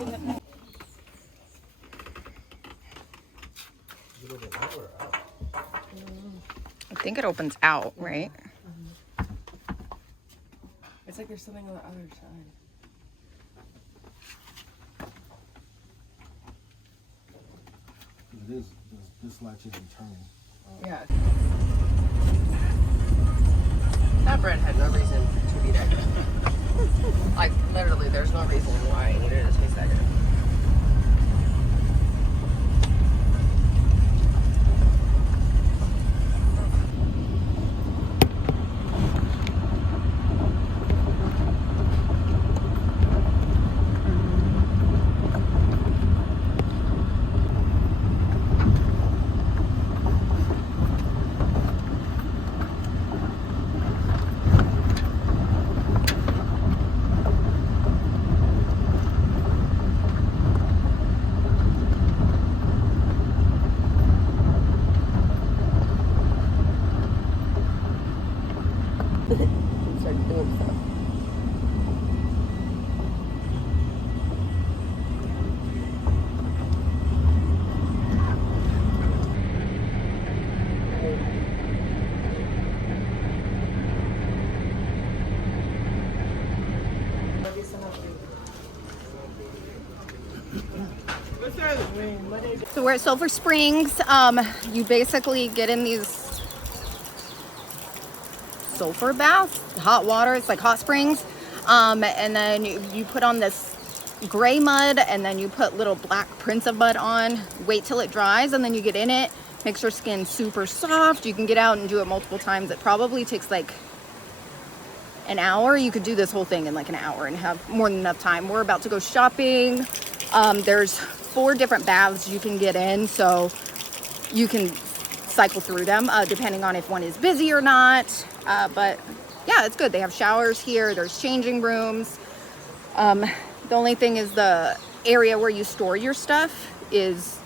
I think it opens out, right? It's like there's something on the other side. It is. This latch isn't turning. Yeah. That bread had no reason to be that good. Like, literally, there's no reason why it needed to taste that good. Started doing stuff. So we're at Sulphur Springs. You basically get in these sulfur baths, hot water. It's like hot springs. And then you put on this gray mud, and then you put little black prints of mud on. Wait till it dries, and then you get in it. Makes your skin super soft. You can get out and do it multiple times. It probably takes like an hour. You could do this whole thing in like an hour and have more than enough time. We're about to go shopping. There's 4 different baths you can get in, so you can cycle through them depending on if one is busy or not. But yeah, it's good. They have showers here. There's changing rooms. The only thing is the area where you store your stuff is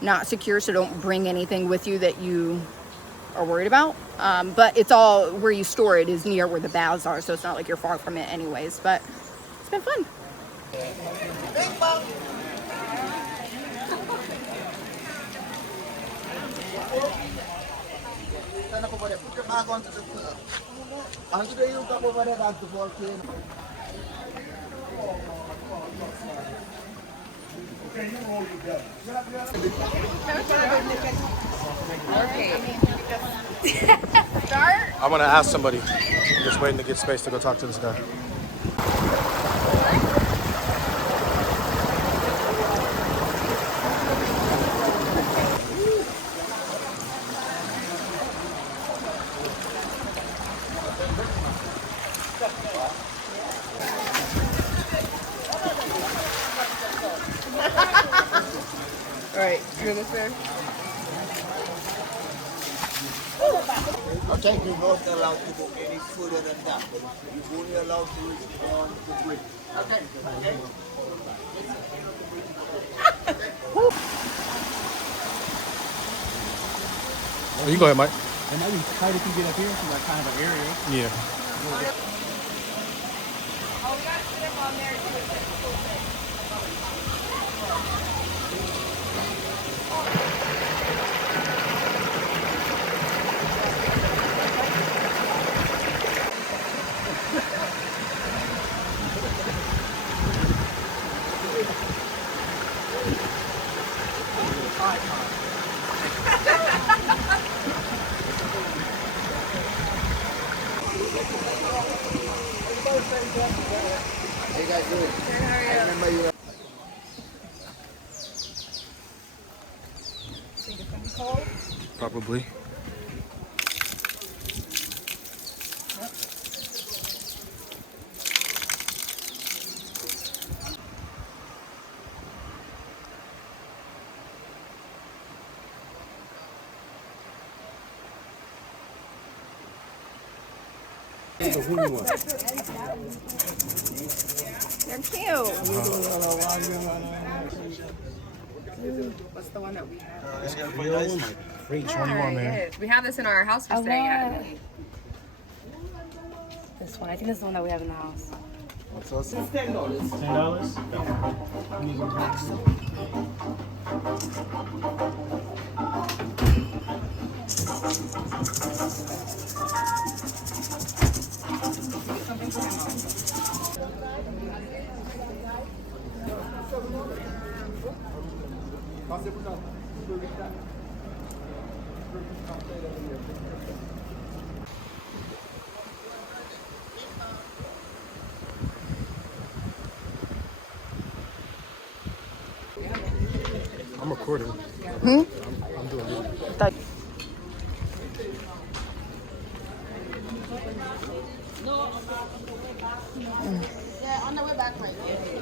not secure, so don't bring anything with you that you are worried about. But it's all where you store it is near where the baths are, so it's not like you're far from it anyways. But it's been fun. I'm gonna ask somebody. I'm just waiting to get space to go talk to this guy. All right, you're this way. Okay, you're not allowed to go any further than that. You're only allowed to reach on the bridge. Okay. Okay. Oh, you go ahead, Mike. It might be tight if you get up here, so like kind of an area. Yeah. Oh, we got to sit up on there too. How you guys doing? I remember you. Think it's gonna be cold? Probably. They're cute. What's the one that we have? It's got free 21, man. We have this in our house for staying at. This one. I think this is the one that we have in the house. So it's $10. I'm recording. Hmm? I'm doing it. That- Yeah, on the way back right there.